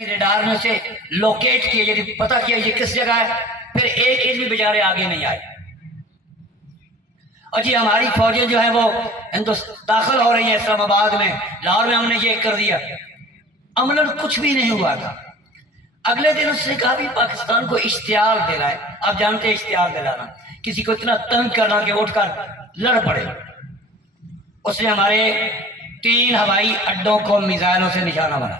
Radar میں سے locate کیے، یعنی پتہ کیا یہ کس جگہ ہے، پھر ایک بھی بیچارے آگے نہیں آئے۔ اور جی ہماری فوجیں جو ہیں وہ داخل ہو رہی ہیں اسلام آباد میں، لاہور میں ہم نے یہ کر دیا، عملاً کچھ بھی نہیں ہوا تھا۔ اگلے دن اس نے کہا بھی پاکستان کو اشتعال دینا ہے۔ آپ جانتے ہیں اشتعال دلانا، کسی کو اتنا تنگ کرنا کہ اٹھ کر لڑ پڑے۔ اس نے ہمارے 3 ہوائی اڈوں کو میزائلوں سے نشانہ بنا۔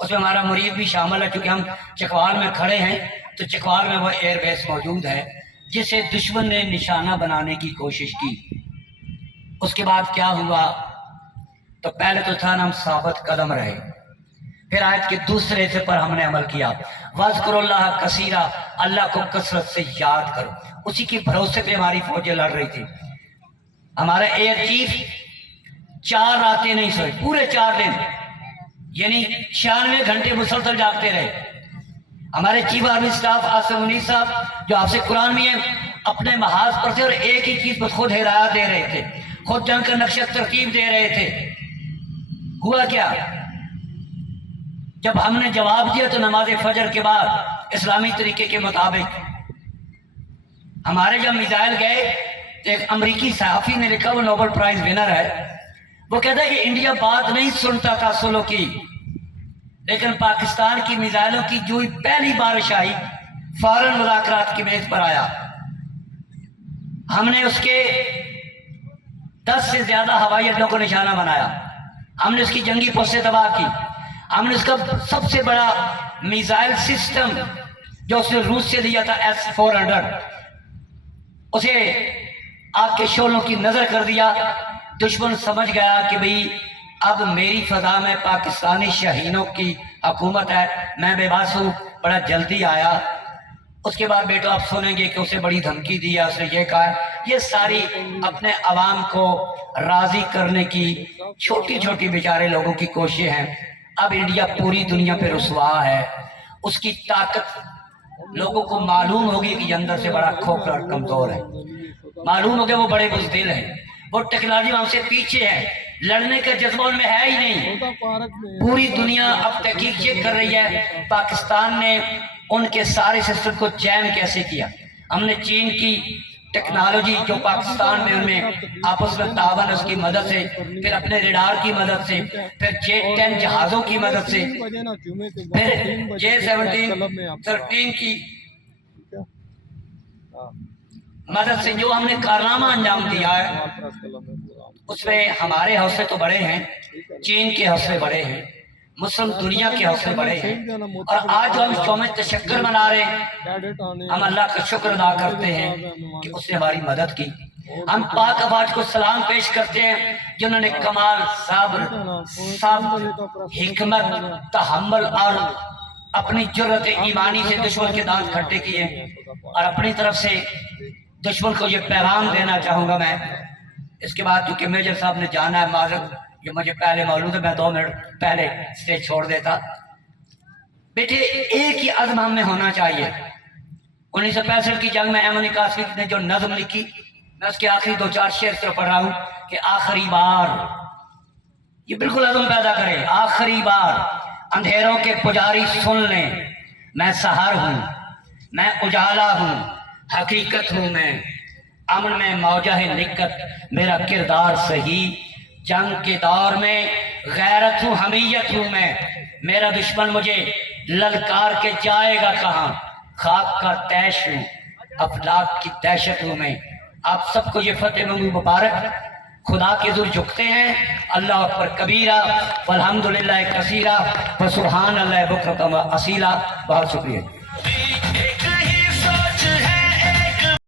اس میں ہمارا مریض بھی شامل ہے، چونکہ ہم چکوال میں کھڑے ہیں تو چکوال میں وہ ایئر بیس موجود ہے جسے دشمن نے نشانہ بنانے کی کوشش کی۔ اس کے بعد کیا ہوا تو پہلے تو تھا ہم ثابت قدم رہے، پھر آیت کے دوسرے حصے پر ہم نے عمل کیا، وَاذْكُرُوا اللَّهَ كَثِيرًا، اللہ کو کثرت سے یاد کرو۔ اسی کے بھروسے پہ ہماری فوجیں لڑ رہی تھی۔ ہمارا ایئر چیف 4 راتیں نہیں سوئے، پورے 4 دن، یعنی 96 گھنٹے مسلسل جاگتے رہے۔ ہمارے chief army staff Asif Munir صاحب جو آپ سے قرآن میں اپنے محاذ پر تھے اور ایک ہی چیز پر خود ہدایت دے رہے تھے، خود جنگ کا نقشہ ترتیب دے رہے تھے۔ ہوا کیا؟ جب ہم نے جواب دیا تو نماز فجر کے بعد اسلامی طریقے کے مطابق ہمارے جب میزائل گئے تو ایک امریکی صحافی نے لکھا، وہ نوبل پرائز ونر ہے، وہ کہتا ہے کہ انڈیا بات نہیں سنتا تھا سلو کی، لیکن پاکستان کی میزائلوں کی جو ہی پہلی بارش آئی فوراً مذاکرات کی میز پر آیا۔ ہم نے اس کے 10 سے زیادہ ہوائی اڈوں کو نشانہ بنایا، ہم نے اس کی جنگی پوستیں تباہ کی، ہم نے اس کا سب سے بڑا میزائل سسٹم جو اس نے روس سے لیا تھا S-400 اسے آگ کے شعلوں کی نظر کر دیا۔ دشمن سمجھ گیا کہ بھئی اب میری فضا میں پاکستانی شاہینوں کی حکومت ہے، میں بے باس ہوں، بڑا جلدی آیا۔ اس کے بعد بیٹو آپ سنیں گے کہ اسے بڑی دھمکی دی ہے، اس نے یہ کہا ہے، یہ ساری اپنے عوام کو راضی کرنے کی چھوٹی چھوٹی بیچارے لوگوں کی کوششیں ہیں۔ اب انڈیا پوری دنیا پہ رسوا ہے، اس کی طاقت لوگوں کو معلوم ہوگی کہ یہ اندر سے بڑا کھوکھلا اور کمزور ہے، معلوم ہوگا وہ بڑے بزدل ہیں، وہ ٹیکنالوجی میں ہم سے پیچھے ہے، لڑنے کا جذبہ ان میں ہے ہی نہیں۔ پوری دنیا اب تحقیق یہ کر رہی ہے پاکستان نے ان کے سارے سسٹم کو جیم کیسے کیا۔ ہم نے چین کی ٹیکنالوجی جو پاکستان میں ان میں آپس میں تعاون اس کی مدد سے، پھر اپنے ریڈار کی مدد سے، پھر J-10 جہازوں کی مدد سے، پھر J-17 کی مدد سے جو ہم نے کارنامہ انجام دیا ہے، اس میں ہمارے حوصلے تو بڑے ہیں، چین کے حوصلے بڑے ہیں، مسلم دنیا کے حوصلے بڑے ہیں، اور آج جو ہم قوم تشکر منا رہے ہیں، ہم اللہ کا شکر ادا کرتے ہیں کہ اس نے ہماری مدد کی۔ ہم پاک افواج کو سلام پیش کرتے ہیں جنہوں نے کمال، صبر، حکمت، تحمل اور اپنی جرأت ایمانی سے دشمن کے دانت کھٹے کیے۔ اور اپنی طرف سے دشمن کو یہ پیغام دینا چاہوں گا میں، اس کے بعد کیونکہ میجر صاحب نے جانا ہے، معذرت یہ مجھے پہلے معلوم ہے، میں 2 منٹ پہلے سٹیج چھوڑ دیتا۔ بیٹے ایک ہی عزم ہم میں ہونا چاہیے۔ 1965 کی جنگ میں احمد قاسمی نے جو نظم لکھی، میں اس کے آخری 2-4 شعر سے پڑھ رہا ہوں کہ آخری بار، یہ بالکل عزم پیدا کرے، آخری بار اندھیروں کے پجاری سن لیں، میں سحر ہوں، میں اجالا ہوں، حقیقت ہوں میں، امن میں موجہ لکت میرا کردار صحیح، جنگ کے دور میں غیرت ہوں، حمیت ہوں میں، میرا دشمن مجھے للکار کے جائے گا کہاں، خاک کا تیش ہوں، افلاک کی دہشت ہوں میں۔ آپ سب کو یہ فتح مبارک، خدا کے حضور جھکتے ہیں، اللہ اکبر کبیرہ والحمدللہ کثیرہ وسبحان اللہ بکرۃ و اصیلا۔ بہت شکریہ۔